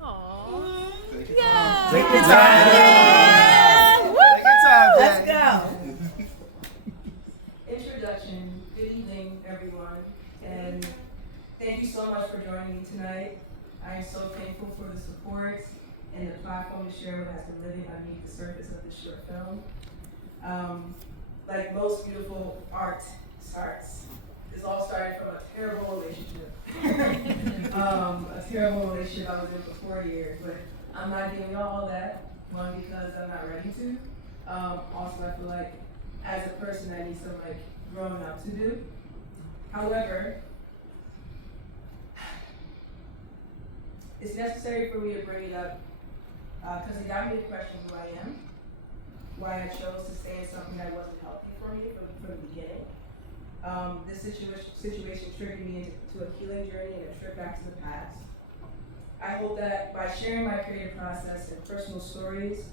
Aww. Yeah. Take your time. Take your time, Let's Jack. go. Introduction. Good evening, everyone, and thank you so much for joining me tonight. I am so thankful for the support and the platform to share what has been living underneath the surface of this short film. Like most beautiful art starts, this all started from a terrible relationship. A terrible relationship I was in for 4 years, but I'm not giving y'all all that. One, because I'm not ready to. Also, I feel like as a person, I need some growing up to do. However, it's necessary for me to bring it up because it got me to question who I am, why I chose to stay in something that wasn't healthy for me from the beginning. This situation triggered me into a healing journey and a trip back to the past. I hope that by sharing my creative process and personal stories,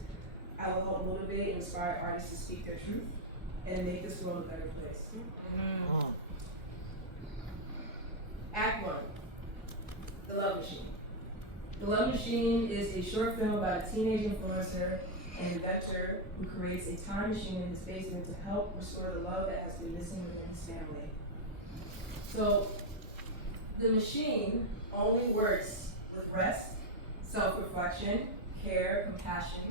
I will help motivate and inspire artists to speak their truth and make this world a better place. Mm-hmm. Act 1, The Love Machine. The Love Machine is a short film about a teenage influencer and inventor who creates a time machine in his basement to help restore the love that has been missing within his family. So, the machine only works with rest, self-reflection, care, compassion,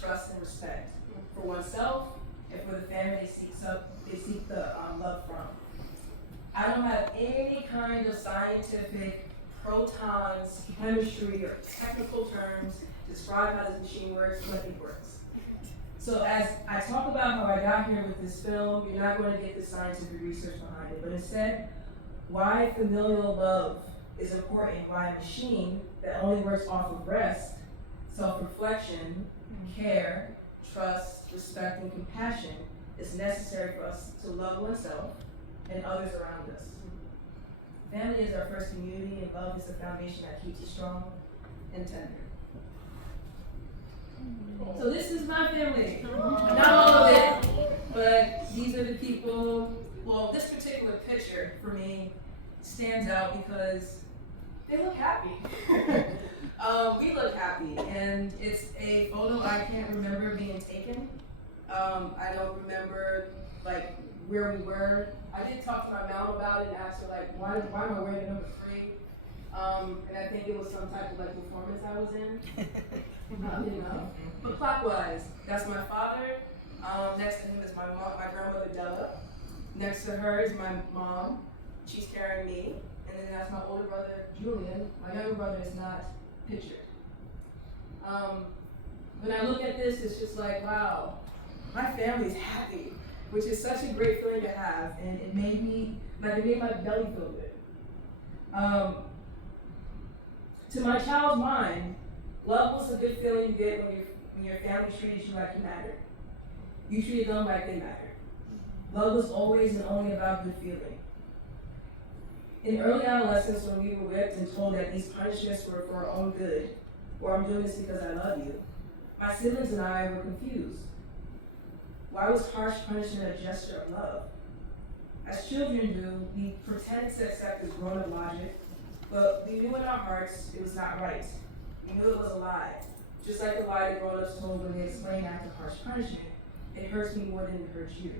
trust, and respect for oneself and for the family they seek the love from. I don't have any kind of scientific protons, chemistry, or technical terms to describe how this machine works, but it works. So as I talk about how I got here with this film, you're not going to get the scientific research behind it, but instead, why familial love is important, why a machine that only works off of rest, self-reflection, care, trust, respect, and compassion is necessary for us to love oneself and others around us. Family is our first community, and love is the foundation that keeps it strong and tender. So this is my family. Not all of it, but these are the people. Well, this particular picture for me stands out because they look happy. We look happy, and it's a photo I can't remember being taken. I don't remember where we were. I did talk to my mom about it and asked her why am I wearing number 3? And I think it was some type of performance I was in. But clockwise, that's my father. Next to him is my grandmother DELLA. Next to her is my mom. She's carrying me. And then that's my older brother Julian. My younger brother is not pictured. When I look at this, it's just wow, my family's happy, which is such a great feeling to have, and it made my belly feel good. To my child's mind, love was a good feeling you get when your family treated you like you mattered. You treated them like they mattered. Love was always and only about good feeling. In early adolescence, when we were whipped and told that these punishments were for our own good, or I'm doing this because I love you, my siblings and I were confused. Why was harsh punishment a gesture of love? As children do, we pretend to accept this grown-up logic, but we knew in our hearts it was not right. We knew it was a lie. Just like the lie that grown-ups told when they explained after harsh punishment, it hurts me more than it hurts you.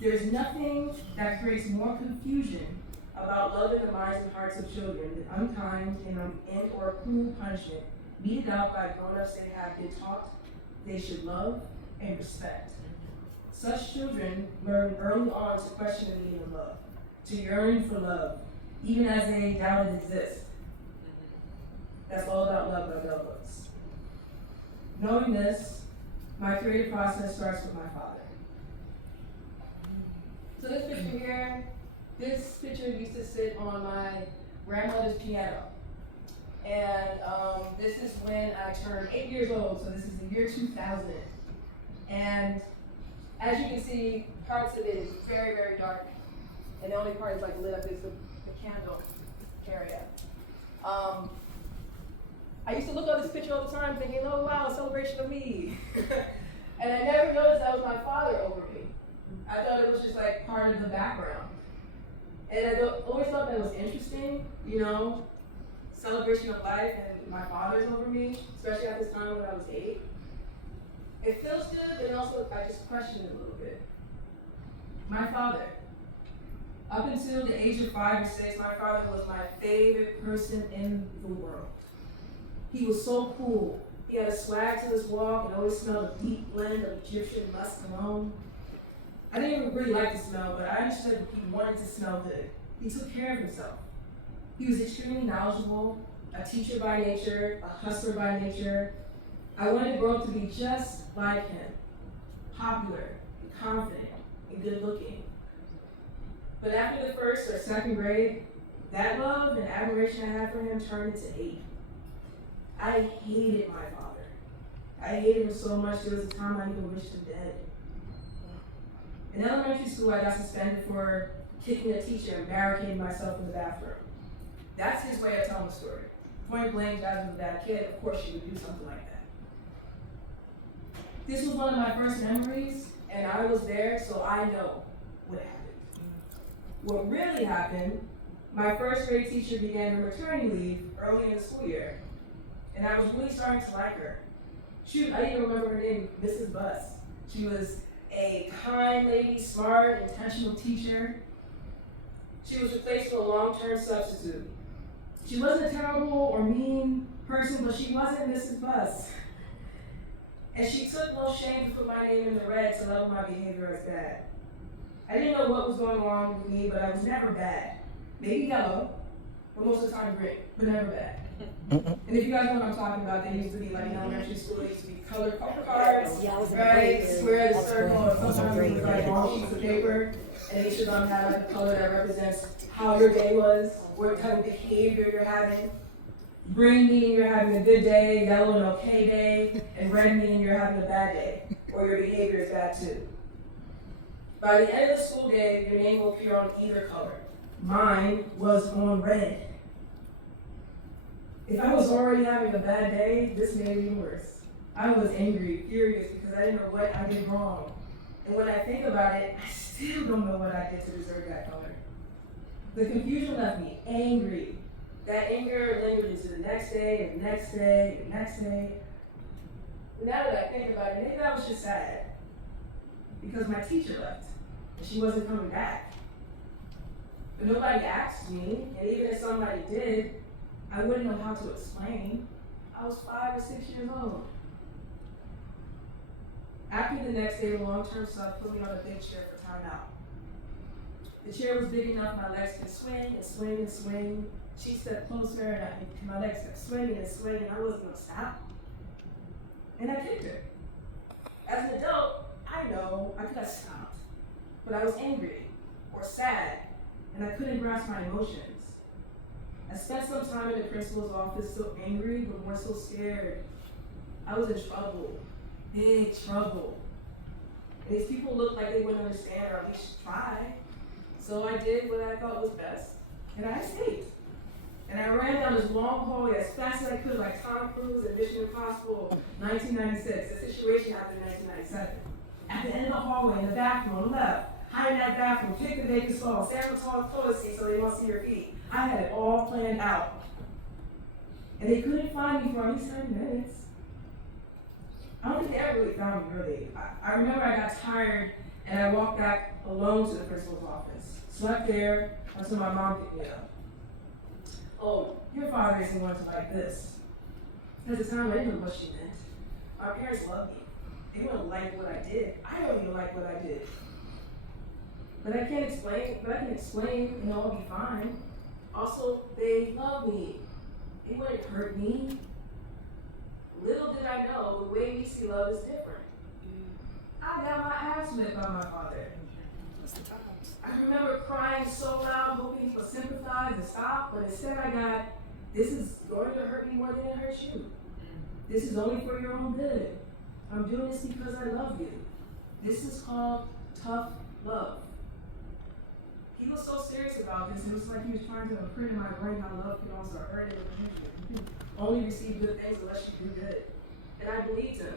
There's nothing that creates more confusion about love in the minds and hearts of children than unkind and or cruel punishment meted out by grown-ups they have been taught they should love and respect. Such children learn early on to question the meaning of love, to yearn for love, even as they doubt it exists. That's all about love by Bell Books. Knowing this, my creative process starts with my father. So this picture here, this picture used to sit on my grandmother's piano. And this is when I turned 8 years old, so this is the year 2000. And as you can see, parts of it is very, very dark. And the only part is lit up is the candle area. I used to look at this picture all the time thinking, oh wow, a celebration of me. And I never noticed that was my father over me. I thought it was just part of the background. And I always thought that was interesting, celebration of life, and my father's over me, especially at this time when I was 8. It feels good, but also I just questioned it a little bit. My father, up until the age of 5 or 6, my father was my favorite person in the world. He was so cool. He had a swag to his walk and always smelled a deep blend of Egyptian musk cologne. I didn't even really like the smell, but I understood that he wanted to smell good. He took care of himself. He was extremely knowledgeable, a teacher by nature, a hustler by nature. I wanted to grow up to be just like him, popular, and confident, and good looking. But after the 1st or 2nd grade, that love and admiration I had for him turned into hate. I hated my father. I hated him so much there was a time I even wished him dead. In elementary school, I got suspended for kicking a teacher and barricading myself in the bathroom. That's his way of telling the story. Point blank, Jasmine was a bad kid. Of course she would do something like that. This was one of my first memories, and I was there, so I know what happened. What really happened, my 1st grade teacher began her maternity leave early in the school year, and I was really starting to like her. Shoot, I even remember her name, Mrs. Buss. She was a kind lady, smart, intentional teacher. She was replaced with a long-term substitute. She wasn't a terrible or mean person, but she wasn't Mrs. Buss. And she took no shame to put my name in the red to level my behavior as bad. I didn't know what was going on with me, but I was never bad. Maybe yellow, but most of the time green, but never bad. And if you guys know what I'm talking about, they used to be like in elementary school, they used to be colored cards, right? Square the circle, or sometimes it was like long sheets of paper, and each of them had like a color that represents how your day was, what type of behavior you're having. Green meaning you're having a good day, yellow an okay day, and red meaning you're having a bad day, or your behavior is bad too. By the end of the school day, your name will appear on either color. Mine was on red. If I was already having a bad day, this made it even worse. I was angry, furious, because I didn't know what I did wrong. And when I think about it, I still don't know what I did to deserve that color. The confusion left me angry. That anger lingered into the next day, and the next day, and the next day. Now that I think about it, maybe I was just sad. Because my teacher left, and she wasn't coming back. But nobody asked me, and even if somebody did, I wouldn't know how to explain. I was 5 or 6 years old. After the next day, the long-term sub put me on a big chair for timeout. The chair was big enough my legs could swing and swing and swing. She stepped closer and my legs kept swinging and swinging. I wasn't gonna stop. And I kicked her. As an adult, I know I could have stopped, but I was angry or sad, and I couldn't grasp my emotions. I spent some time in the principal's office so angry, but more so scared. I was in trouble, big trouble. And these people looked like they wouldn't understand or at least try. So I did what I thought was best, and I escaped. And I ran down this long hallway as fast as I could, like Tom Cruise in Mission Impossible 1996, a situation happened in 1997. At the end of the hallway, in the bathroom on the left, hide in that bathroom, pick the vacant stall, stand on the tall toilet seat so they won't see your feet. I had it all planned out. And they couldn't find me for at least 30 minutes. I don't think they ever really found me, really. I remember I got tired and I walked back alone to the principal's office. Slept there until my mom picked me up. Oh, your father isn't going to like this. At the time, I didn't know what she meant. My parents loved me. They wouldn't like what I did. I don't even like what I did. But I can explain, and it'll be fine. Also, they love me. They wouldn't hurt me. Little did I know, the way we see love is different. I got my ass whipped by my father. I remember crying so loud, hoping for sympathize and stop, but instead I got, this is going to hurt me more than it hurts you. This is only for your own good. I'm doing this because I love you. This is called tough love. He was so serious about this, it was like he was trying to imprint in my brain how love can also hurt and injure. You can only receive good things unless you do good. And I believed him.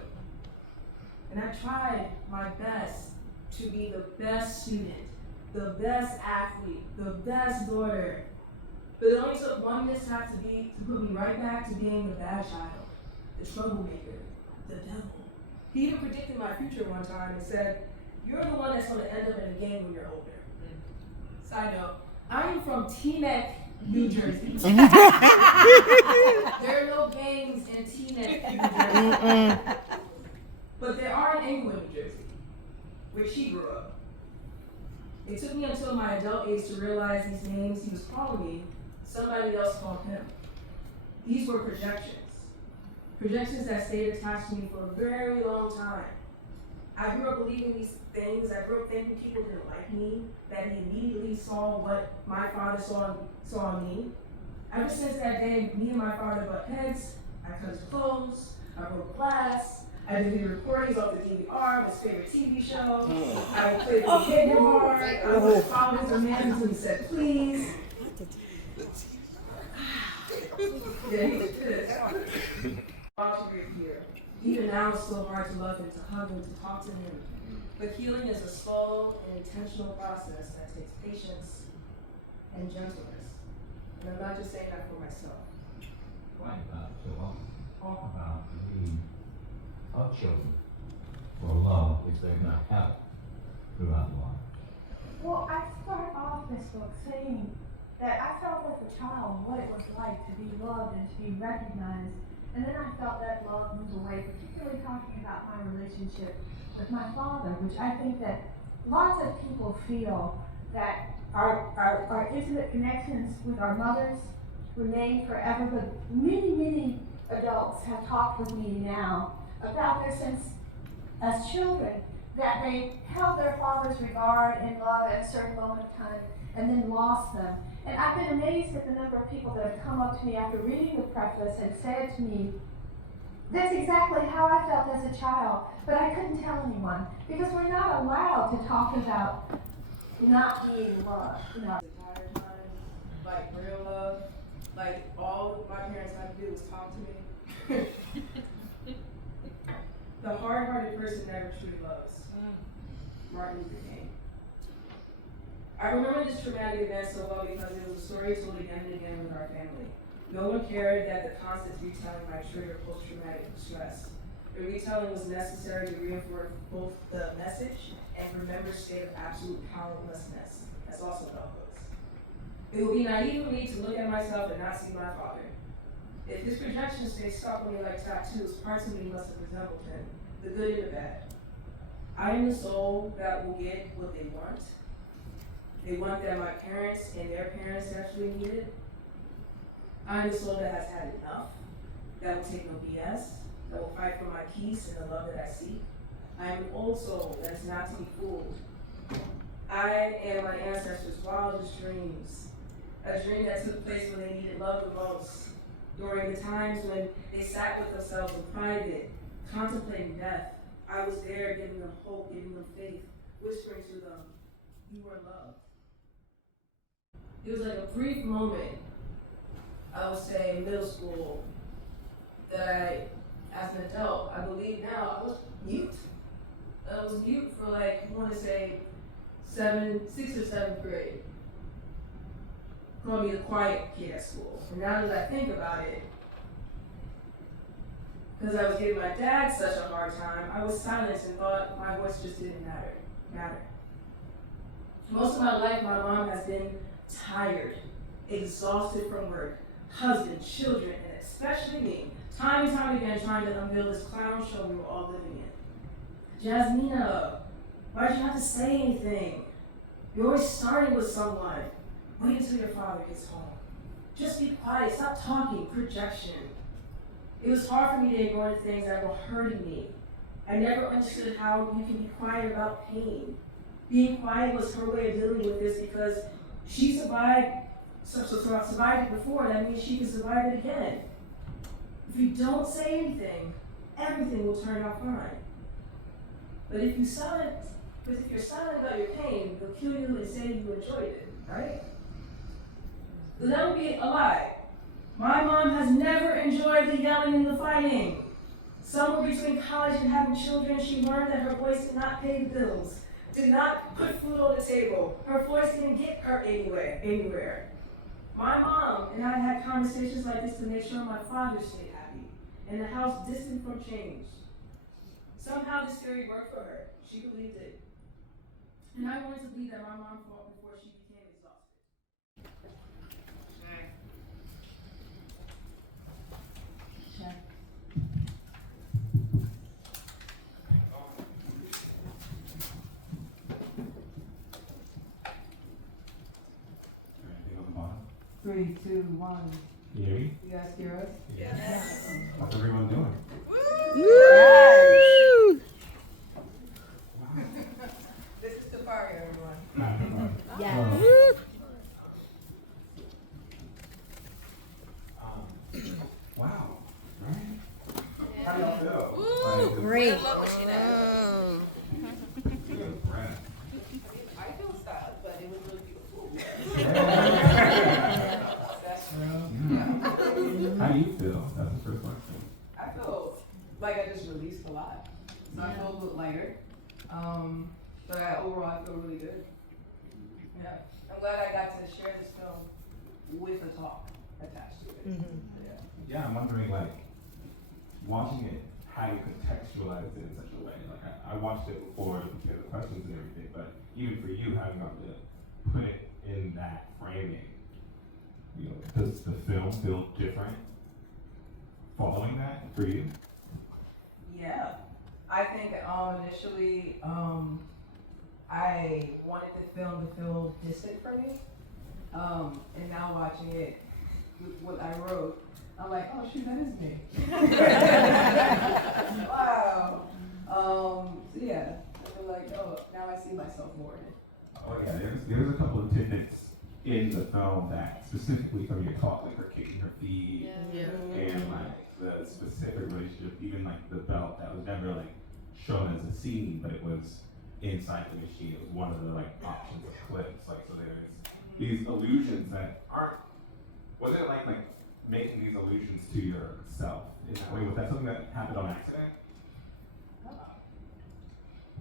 And I tried my best to be the best student, the best athlete, the best daughter. But it only took one mishap to put me right back to being the bad child, the troublemaker, the devil. He even predicted my future one time and said, "You're the one that's going to end up in a gang when you're older." Side note, I am from Teaneck, New Jersey. There are no gangs in Teaneck, New Jersey. But there are in Englewood, New Jersey, where she grew up. It took me until my adult age to realize these names he was calling me, somebody else called him. These were projections. Projections that stayed attached to me for a very long time. I grew up believing these things. I grew up thinking people didn't like me, that he immediately saw what my father saw in me. Ever since that day, me and my father butt heads. I cut his clothes, I broke glass, I deleted recordings off the DVR of his favorite TV show. I would play the kid hard. I would follow his demands until he said please. Yeah, he was pissed. Here. Even now, it's so hard to love him, to hug him, to talk to him. But healing is a slow and intentional process that takes patience and gentleness. And I'm not just saying that for myself. Talk about the need of children for love which they've not had throughout life. Well, I start off this book saying that I felt as a child what it was like to be loved and to be recognized. And then I felt that love move away, particularly talking about my relationship with my father, which I think that lots of people feel that our intimate connections with our mothers remain forever, but many adults have talked with me now about their sense as children that they held their father's regard and love at a certain moment of time and then lost them. And I've been amazed at the number of people that have come up to me after reading the preface and said to me, "That's exactly how I felt as a child, but I couldn't tell anyone," because we're not allowed to talk about not being loved. The entire time, like real love, like all my parents had to do was talk to me. The hard-hearted person never truly loves. Martin Luther King. I remember this traumatic event so well because it was a story told again and again with our family. No one cared that the constant retelling might trigger post-traumatic stress. The retelling was necessary to reinforce both the message and remember state of absolute powerlessness, as also felt was. It would be naive for me to look at myself and not see my father. If this projection stays stuck on me like tattoos, parts of me must have resembled him, the good and the bad. I am the soul that will get what they want. They want that my parents and their parents actually needed. I'm the soul that has had enough, that will take no BS, that will fight for my peace and the love that I seek. I am an old soul that is not to be fooled. I am my ancestors' wildest dreams, a dream that took place when they needed love the most, during the times when they sat with themselves in private, contemplating death. I was there giving them hope, giving them faith, whispering to them, "You are loved." It was like a brief moment, I would say in middle school, that I, as an adult, I believe now, I was mute. I was mute for like, I want to say, 6th or 7th grade. Called me the quiet kid at school. And now that I think about it, because I was giving my dad such a hard time, I was silenced and thought my voice just didn't matter. Most of my life, my mom has been tired, exhausted from work, husband, children, and especially me, time and time again trying to unveil this clown show we were all living in. Jasmine, why'd you have to say anything? You're always starting with someone. Wait until your father gets home. Just be quiet, stop talking, projection. It was hard for me to ignore the things that were hurting me. I never understood how you can be quiet about pain. Being quiet was her way of dealing with this because she survived it before, that means she can survive it again. If you don't say anything, everything will turn out fine. But if you're silent about your pain, they'll kill you and say you enjoyed it, right? But that would be a lie. My mom has never enjoyed the yelling and the fighting. Somewhere between college and having children, she learned that her voice did not pay the bills, did not put food on the table. Her voice didn't get her anywhere. My mom and I had conversations like this to make sure my father stayed happy and the house distant from change. Somehow this theory worked for her. She believed it. And I wanted to believe that my mom fought before she became exhausted. Check. Anything on the bottom? 3, 2, 1. You hear me? You guys hear us? Yes. How's everyone doing? This is the party, everyone. Wow. Right? How do y'all feel? Great. I feel sad, but it was really beautiful. How do you feel? That's the first question. I feel like I just released a lot. So I feel a little lighter. But overall, I feel really good. Yeah. I'm glad I got to share this film with a talk attached to it. Yeah, I'm wondering, like, watching it, how you contextualize it in such a way. Like, I watched it before to prepare the questions and everything, but even for you, having to put it in that framing, you know, does the film feel different following that for you? Yeah. I think initially I wanted the film to feel distant for me. And now watching it with what I wrote, I'm like, oh shoot, that is me. Wow. So yeah, I feel like, oh, now I see myself more in it. Oh yeah, there's a couple of tidbits in the film that specifically from your talk, like her kicking her feet, and like the specific relationship, even like the belt that was never like shown as a scene, but it was inside the machine. It was one of the like options of clips. Like, so there's these allusions that aren't. Was it like making these allusions to yourself in that way? Was that something that happened on accident?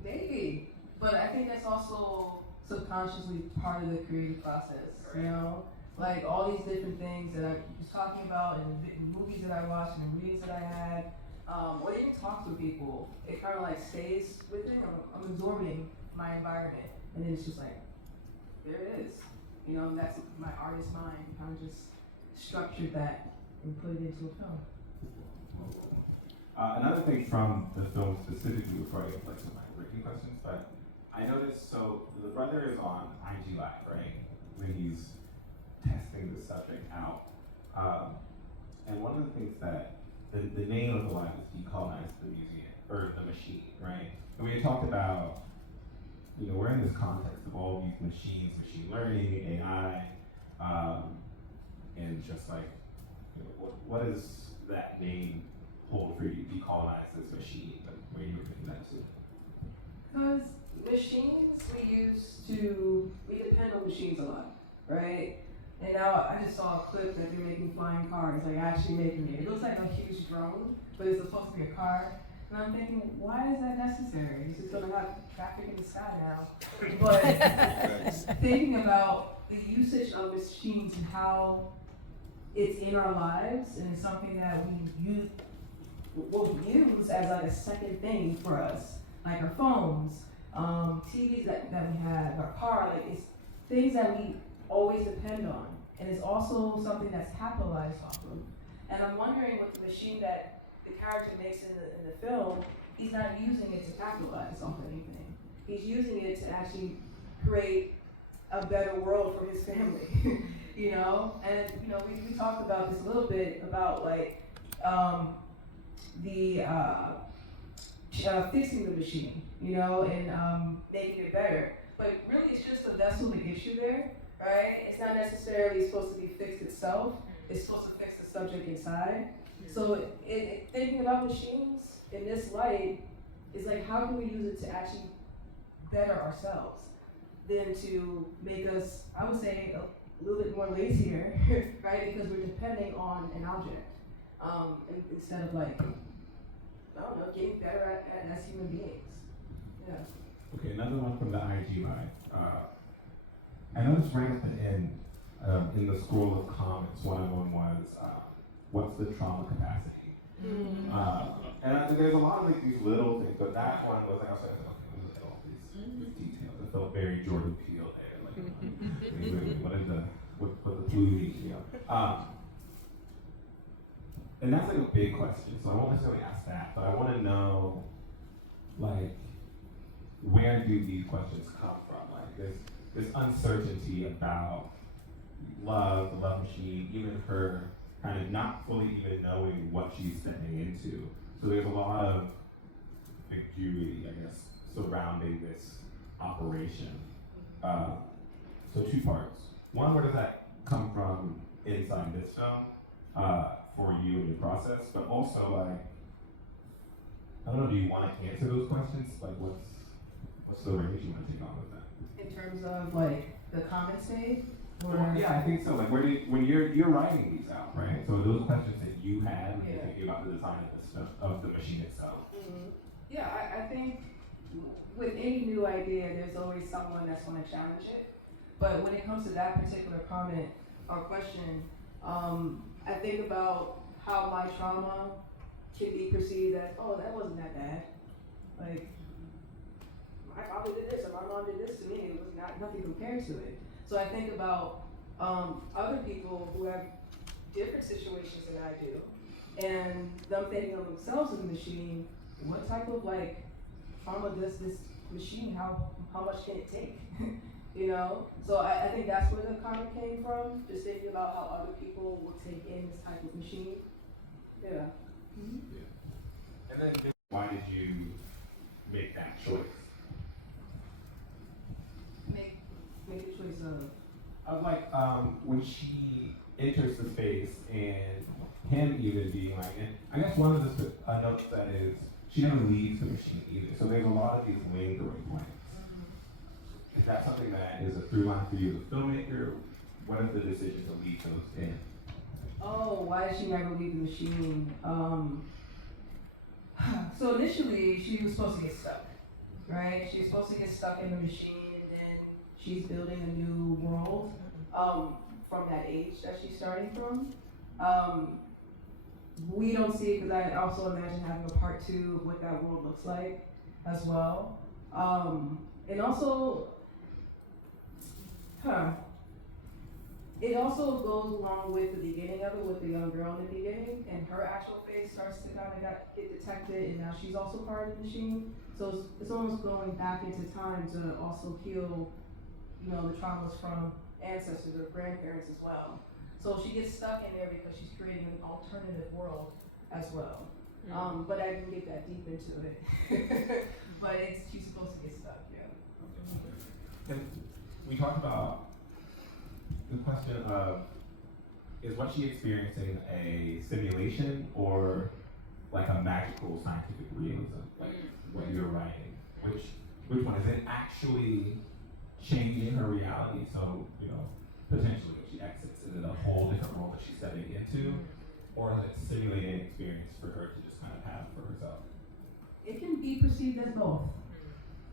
Maybe, but I think that's also subconsciously part of the creative process, you know? Like all these different things that I was talking about and the movies that I watched and the readings that I had, or even talk to people, it kind of like stays with me. I'm absorbing my environment, and then it's just like, there it is. You know, and that's my artist mind kind of just structured that and put it into a film. Another thing from the film specifically, before I get like some of my written questions, but I noticed, so the brother is on IG Live, right? When he's testing the subject out. And one of the things that, the name of the live is Decolonize the Museum, or the Machine, right? And we had talked about, you know, we're in this context of all these machines, machine learning, AI, and just like, you know, what does that name hold for you, Decolonize this machine, like where you were thinking that to? Because machines we depend on machines a lot, right? And now I just saw a clip that they're making flying cars, like actually making it. It looks like a huge drone, but it's supposed to be a car. And I'm thinking, why is that necessary? It's just gonna have traffic in the sky now. But thinking about the usage of machines and how it's in our lives and it's something that we'll use as like a second thing for us, like our phones, TVs that we have, our car, like it's things that we always depend on. And it's also something that's capitalized off of. And I'm wondering with the machine that the character makes in the film, he's not using it to capitalize off of anything. He's using it to actually create a better world for his family, you know? And, you know, we talked about this a little bit about like fixing the machine, you know, and making it better. But really it's just a vessel to get you there, right? It's not necessarily supposed to be fixed itself. It's supposed to fix the subject inside. So thinking about machines in this light is like, how can we use it to actually better ourselves than to make us, I would say, a little bit more lazier, right? Because we're depending on an object instead of like, I don't know, getting better at as human beings. Yeah. Okay, another one from the IG Live. I noticed right at the end, in the scroll of comments, one of them was, what's the trauma capacity? And I think there's a lot of like these little things, but that one was like, I was like, okay, look at all these details. It felt very Jordan Peele there. Like, what the blue means, you know? And that's like a big question, so I won't necessarily ask that, but I want to know, like, where do these questions come from? Like, this uncertainty about love, the love machine, even her kind of not fully even knowing what she's stepping into. So there's a lot of ambiguity, I guess, surrounding this operation. So two parts. One, where does that come from inside this film for you and your process? But also, like, I don't know, do you want to answer those questions? Like, what's the range you want to take on with that? In terms of like the comment stage? Well, yeah, I think so. Like, when you're writing these out, right? So those questions that you had when you're thinking about the design of the stuff, of the machine itself. Yeah, I think with any new idea, there's always someone that's going to challenge it. But when it comes to that particular comment or question, I think about how my trauma can be perceived as, oh, that wasn't that bad. Like, my father did this, or my mom did this to me. It was nothing compared to it. So I think about other people who have different situations than I do, and them thinking of themselves as a machine. What type of like trauma does this machine? How much can it take? You know. So I think that's where the comment came from. Just thinking about how other people will take in this type of machine. Yeah. Yeah. And then why did you make that choice? Make the choice of like when she enters the space and him even being like, and I guess one of the notes that is she never leaves the machine either. So there's a lot of these lingering points. Is that something that is a through line for you as a filmmaker? What is the decision to leave those in? Oh, why did she never leave the machine? So initially she was supposed to get stuck, right? She was supposed to get stuck in the machine, and then she's building a new world from that age that she's starting from. We don't see it because I also imagine having a part 2 of what that world looks like as well. And also, it also goes along with the beginning of it, with the young girl in the beginning, and her actual face starts to kind of get detected, and now she's also part of the machine. So it's almost going back into time to also heal, you know, the traumas from ancestors or grandparents as well. So she gets stuck in there because she's creating an alternative world as well. But I didn't get that deep into it. But she's supposed to get stuck, yeah. And we talked about the question of, is what she experiencing a simulation or like a magical scientific realism, like what you're writing? Which one? Is it actually changing her reality? So, you know, potentially if she exits, is it a whole different world that she's stepping into? Or is it simulating an experience for her to just kind of have for herself? It can be perceived as both,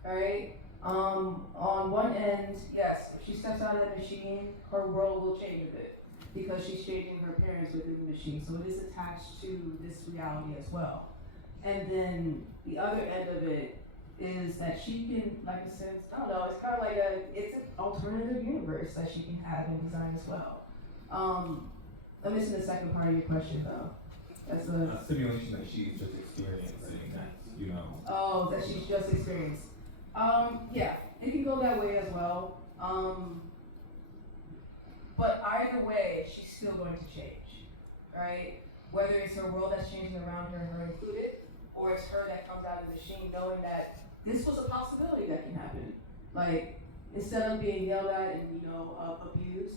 right? On one end, yes, if she steps out of the machine, her world will change a bit because she's changing her parents within the machine. So it is attached to this reality as well. And then the other end of it is that she can, like I said, I don't know, it's kind of like it's an alternative universe that she can have and design as well. I'm missing the second part of your question though. That's a simulation that she's just experiencing, that, you know. Oh, that she's just experienced. Yeah, it can go that way as well. But either way, she's still going to change, right? Whether it's her world that's changing around her, her included, or it's her that comes out of the machine knowing that this was a possibility that can happen. Like, instead of being yelled at and, you know, abused,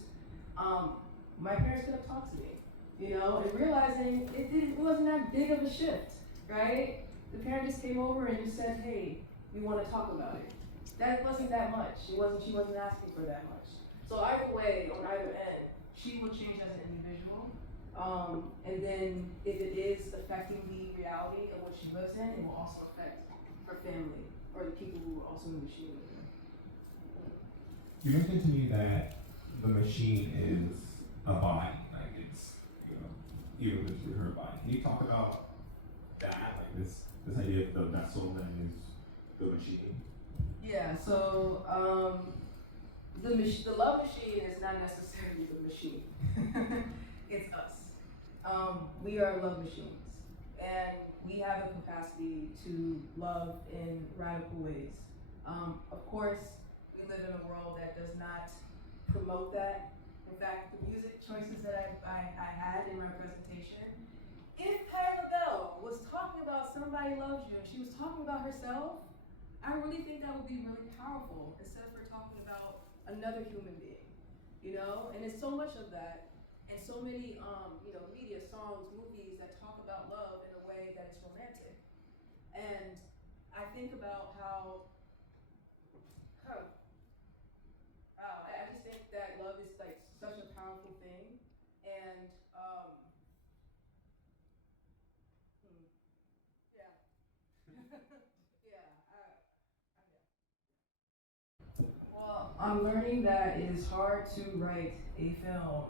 my parents could have talked to me, you know, and realizing it wasn't that big of a shift, right? The parent just came over and just said, hey, we want to talk about it. That wasn't that much. She wasn't asking for that much. So either way, on either end, she will change as an individual. And then if it is affecting the reality of what she lives in, it will also affect her family or the people who are also in the machine. You mentioned to me that the machine is a body, like it's, even literally her body. Can you talk about that, like this idea of the vessel that is the machine? Yeah, so the love machine is not necessarily the machine. It's us. We are love machines, and we have the capacity to love in radical ways. Of course, we live in a world that does not promote that. In fact, the music choices that I had in my presentation, if Patti LaBelle was talking about somebody loves you and she was talking about herself, I really think that would be really powerful instead of her talking about another human being, And there's so much of that, and so many, media, songs, movies that talk about love in a way that is romantic. And I think about how, I just think that love is like such a powerful thing, and Well, I'm learning that it is hard to write a film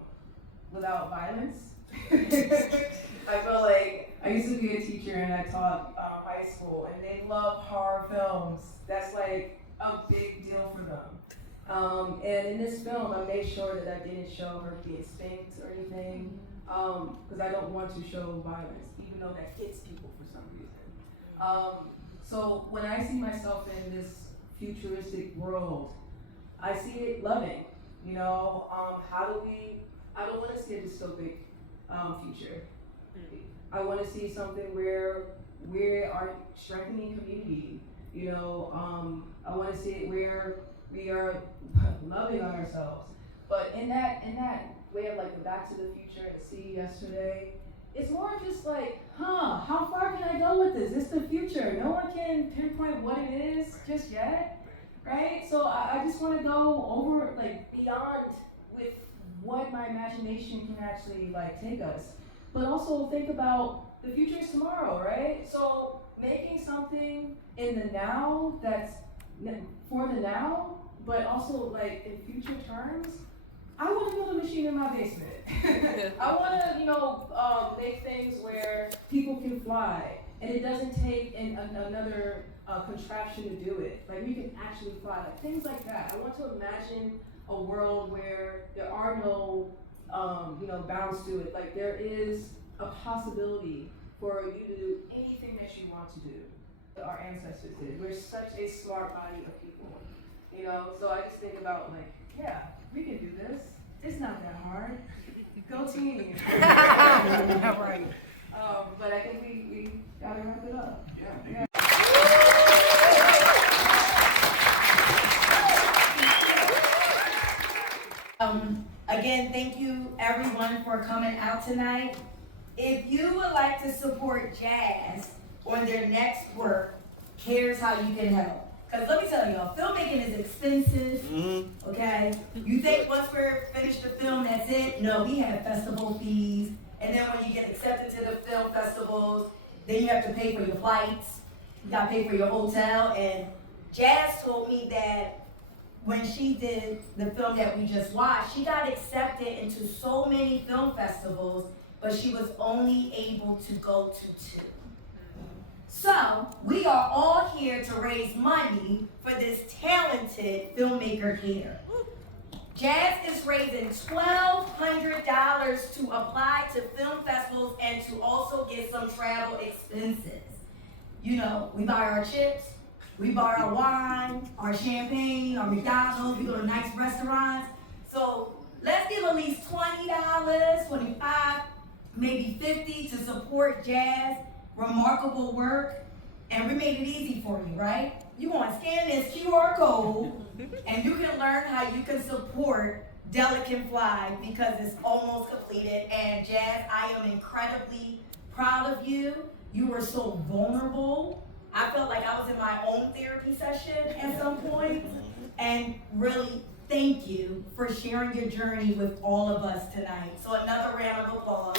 without violence. I feel like I used to be a teacher and I taught high school, and they love horror films. That's like a big deal for them. And in this film, I made sure that I didn't show her being spanked or anything, because I don't want to show violence, even though that hits people for some reason. So when I see myself in this futuristic world, I see it loving, I don't want to see a dystopic future. I want to see something where we are strengthening community, I want to see it where we are loving on ourselves. But in that way of like the Back to the Future and the See Yesterday, it's more just like, how far can I go with this? It's the future. No one can pinpoint what it is just yet. Right? So I just want to go over, like, beyond with what my imagination can actually, like, take us. But also think about the future is tomorrow, right? So making something in the now that's for the now, but also, like, in future terms, I want to build a machine in my basement. I want to, make things where people can fly, and it doesn't take another contraption to do it. Like, we can actually fly, like things like that. I want to imagine a world where there are no, bounds to it. Like, there is a possibility for you to do anything that you want to do. Our ancestors did. We're such a smart body of people, So I just think about, like, yeah, we can do this. It's not that hard. Go team. Right. But I think we gotta wrap it up. Yeah. Again, thank you everyone for coming out tonight. If you would like to support Jazz on their next work, here's how you can help. Because let me tell y'all, filmmaking is expensive, okay? You think once we're finished the film, that's it? No, we have festival fees. And then when you get accepted to the film festivals, then you have to pay for your flights. You got to pay for your hotel. And Jazz told me that when she did the film that we just watched, she got accepted into so many film festivals, but she was only able to go to 2. So, we are all here to raise money for this talented filmmaker here. Jazz is raising $1,200 to apply to film festivals and to also get some travel expenses. We buy our chips, we buy our wine, our champagne, our McDonald's, we go to nice restaurants. So let's give at least $20, $25, maybe $50 to support Jazz. Remarkable work, and we made it easy for you, right? You want to scan this QR code, and you can learn how you can support DELLA Can Fly because it's almost completed. And Jazz, I am incredibly proud of you. You were so vulnerable. I felt like I was in my own therapy session at some point, and really thank you for sharing your journey with all of us tonight. So another round of applause.